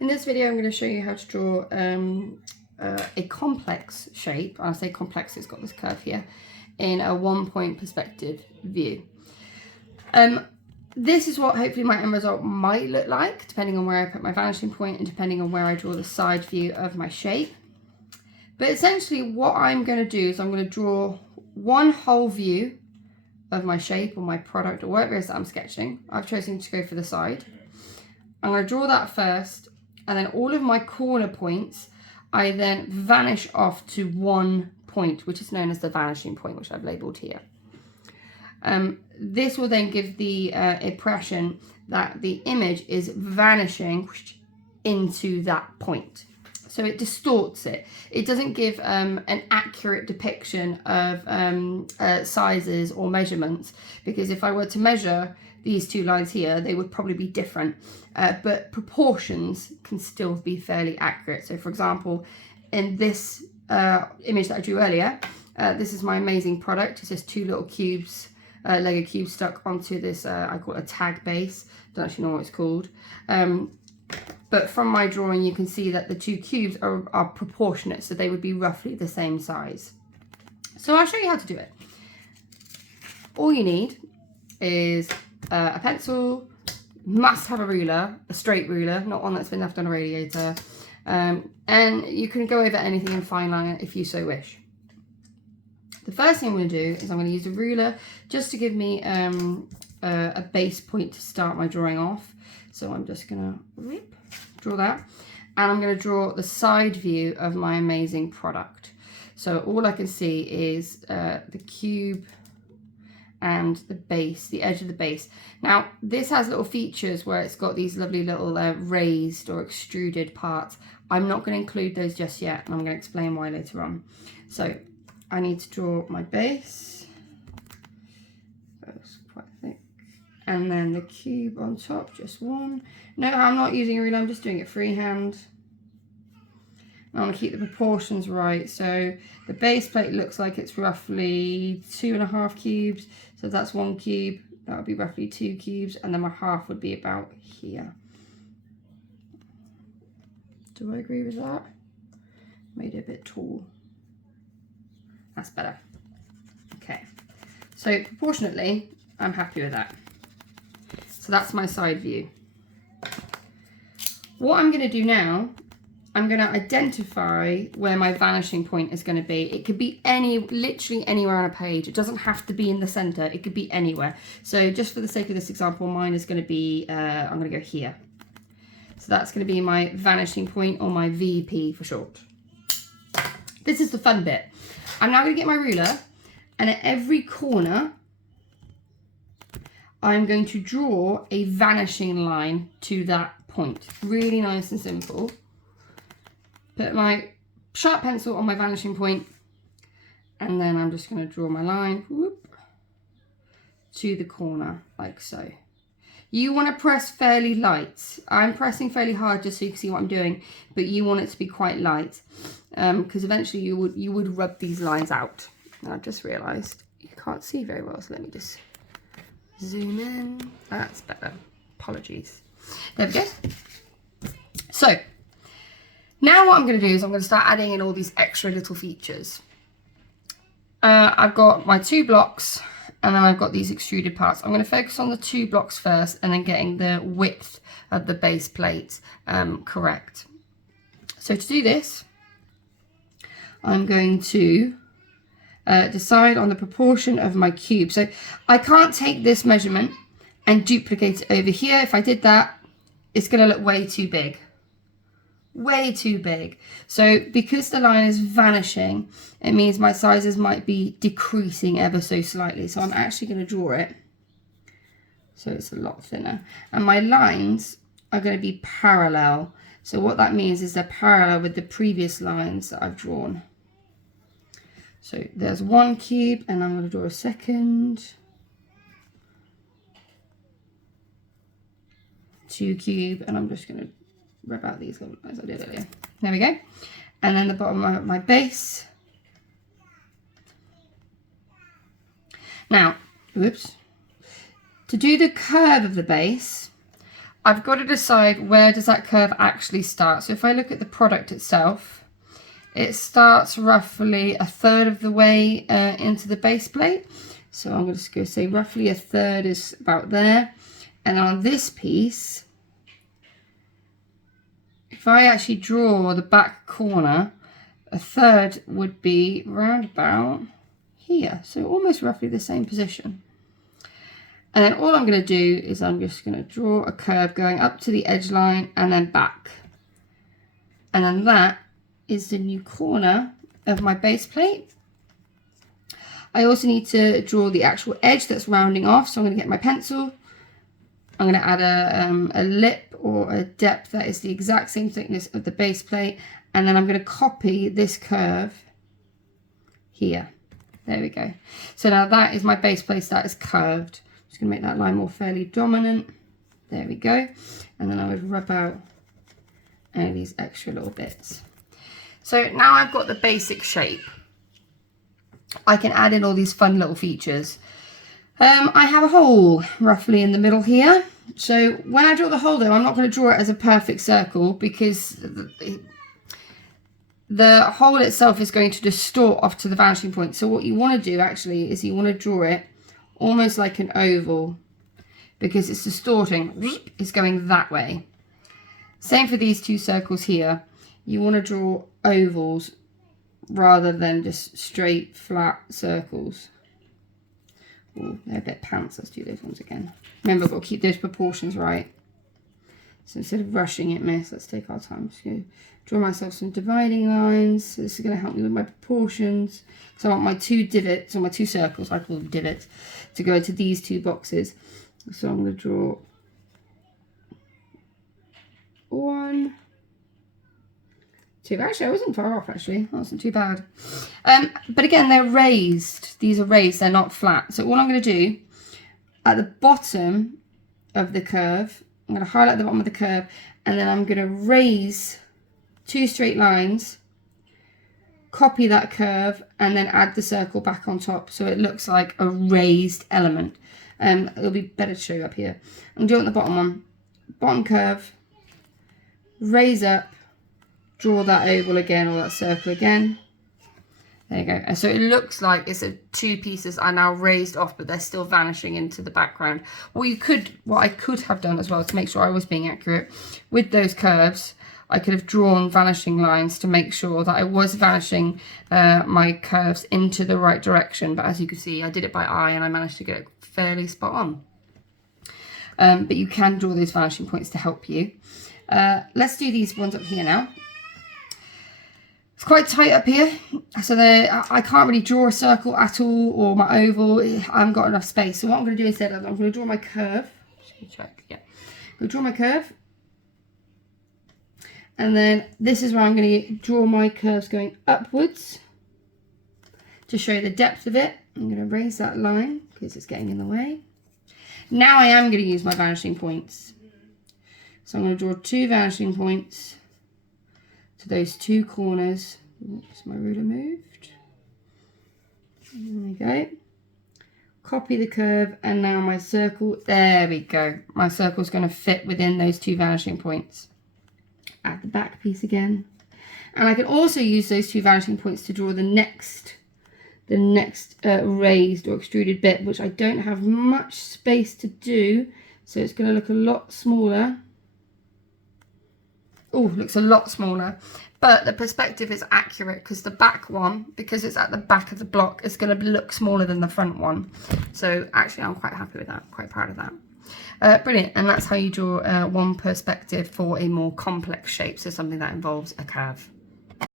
In this video, I'm going to show you how to draw a complex shape. I say complex, it's got this curve here, in a 1-point perspective view. This is what hopefully my end result might look like, depending on where I put my vanishing point and depending on where I draw the side view of my shape. But essentially what I'm going to do is I'm going to draw one whole view of my shape or my product or whatever it is that I'm sketching. I've chosen to go for the side. I'm going to draw that first, and then all of my corner points I then vanish off to one point, which is known as the vanishing point, which I've labelled here. This will then give the impression that the image is vanishing into that point. So it distorts it. It doesn't give an accurate depiction of sizes or measurements, because if I were to measure these two lines here, they would probably be different, but proportions can still be fairly accurate. So for example, in this image that I drew earlier, this is my amazing product. It's just two little cubes, Lego cubes stuck onto this, I call it a tag base. Don't actually know what it's called. But from my drawing, you can see that the two cubes are proportionate, so they would be roughly the same size. So I'll show you how to do it. All you need is a pencil, must have a ruler, a straight ruler, not one that's been left on a radiator, and you can go over anything and fine line it if you so wish. The first thing I'm going to do is I'm going to use a ruler just to give me a base point to start my drawing off. So I'm just going to draw that, and I'm going to draw the side view of my amazing product. So all I can see is the cube and the base, the edge of the base. Now this has little features where it's got these lovely little raised or extruded parts. I'm not going to include those just yet, and I'm going to explain why later on. So I need to draw my base. That's quite thick. And then the cube on top, just one. No, I'm not using a ruler, I'm just doing it freehand. I want to keep the proportions right. So the base plate looks like it's roughly 2.5 cubes. So that's 1 cube. That would be roughly 2 cubes. And then my half would be about here. Do I agree with that? Made it a bit tall. That's better. Okay. So proportionately, I'm happy with that. So that's my side view. What I'm going to do now, I'm going to identify where my vanishing point is going to be. It could be literally anywhere on a page. It doesn't have to be in the center. It could be anywhere. So just for the sake of this example, mine is going to be, I'm going to go here. So that's going to be my vanishing point, or my VP for short. This is the fun bit. I'm now going to get my ruler, and at every corner, I'm going to draw a vanishing line to that point. Really nice and simple. Put my sharp pencil on my vanishing point, and then I'm just going to draw my line to the corner, like so. You want to press fairly light. I'm pressing fairly hard just so you can see what I'm doing, but you want it to be quite light, because eventually you would rub these lines out. And I've just realised you can't see very well, so let me just zoom in. That's better. Apologies. There we go. So now what I'm going to do is I'm going to start adding in all these extra little features. I've got my 2 blocks, and then I've got these extruded parts. I'm going to focus on the 2 blocks first, and then getting the width of the base plate correct. So to do this, I'm going to decide on the proportion of my cube. So I can't take this measurement and duplicate it over here. If I did that, it's going to look way too big. Way too big. So because the line is vanishing, it means my sizes might be decreasing ever so slightly. So I'm actually going to draw it so it's a lot thinner. And my lines are going to be parallel. So what that means is they're parallel with the previous lines that I've drawn. So there's 1 cube, and I'm going to draw a second. 2 cube, and I'm just going to rub out these little lines I did earlier. There we go. And then the bottom of my base. Now, to do the curve of the base, I've got to decide where does that curve actually start. So if I look at the product itself, it starts roughly a third of the way into the base plate. So I'm going to just go say roughly a third is about there. And on this piece, if I actually draw the back corner, a third would be round about here. So almost roughly the same position. And then all I'm going to do is I'm just going to draw a curve going up to the edge line and then back. And then that is the new corner of my base plate. I also need to draw the actual edge that's rounding off. So I'm going to get my pencil. I'm going to add a lip or a depth that is the exact same thickness of the base plate. And then I'm going to copy this curve here. There we go. So now that is my base plate that is curved. I'm just going to make that line more fairly dominant. There we go. And then I would rub out any of these extra little bits. So now I've got the basic shape. I can add in all these fun little features. I have a hole roughly in the middle here. So when I draw the hole though, I'm not going to draw it as a perfect circle because the hole itself is going to distort off to the vanishing point. So what you want to do actually is you want to draw it almost like an oval because it's distorting. It's going that way. Same for these two circles here. You want to draw ovals rather than just straight flat circles. Oh, they're a bit pants. Let's do those ones again. Remember, we've got to keep those proportions right. So instead of rushing it, miss, let's take our time. Just going to draw myself some dividing lines. So this is going to help me with my proportions. So I want my two divots, or my two circles, I call them divots, to go into these two boxes. So I'm going to draw 1, 2. Actually, I wasn't far off, actually. That wasn't too bad. But again, they're raised. These are raised, they're not flat. So all I'm going to do, at the bottom of the curve, I'm going to highlight the bottom of the curve, and then I'm going to raise 2 straight lines, copy that curve, and then add the circle back on top so it looks like a raised element. It'll be better to show you up here. I'm doing the bottom one. Bottom curve, raise up, draw that oval again or that circle again. There you go. And so it looks like it's two pieces are now raised off, but they're still vanishing into the background. What I could have done as well to make sure I was being accurate with those curves, I could have drawn vanishing lines to make sure that I was vanishing my curves into the right direction. But as you can see, I did it by eye and I managed to get it fairly spot on. But you can draw those vanishing points to help you. Let's do these ones up here now. It's quite tight up here, so I can't really draw a circle at all, or my oval. I haven't got enough space. So what I'm going to do instead, I'm going to draw my curve. Just check, yeah. I'm going to draw my curve. And then this is where I'm going to draw my curves going upwards to show you the depth of it. I'm going to raise that line because it's getting in the way. Now I am going to use my vanishing points. So I'm going to draw 2 vanishing points to those 2 corners. Oops, my ruler moved. There we go. Copy the curve, and now my circle, there we go. My circle's going to fit within those 2 vanishing points. Add the back piece again. And I can also use those 2 vanishing points to draw the next raised or extruded bit, which I don't have much space to do. So it's going to look a lot smaller. Oh, looks a lot smaller, but the perspective is accurate because the back one, because it's at the back of the block, is going to look smaller than the front one. So actually I'm quite happy with that, quite proud of that. Brilliant. And that's how you draw one perspective for a more complex shape, so something that involves a curve.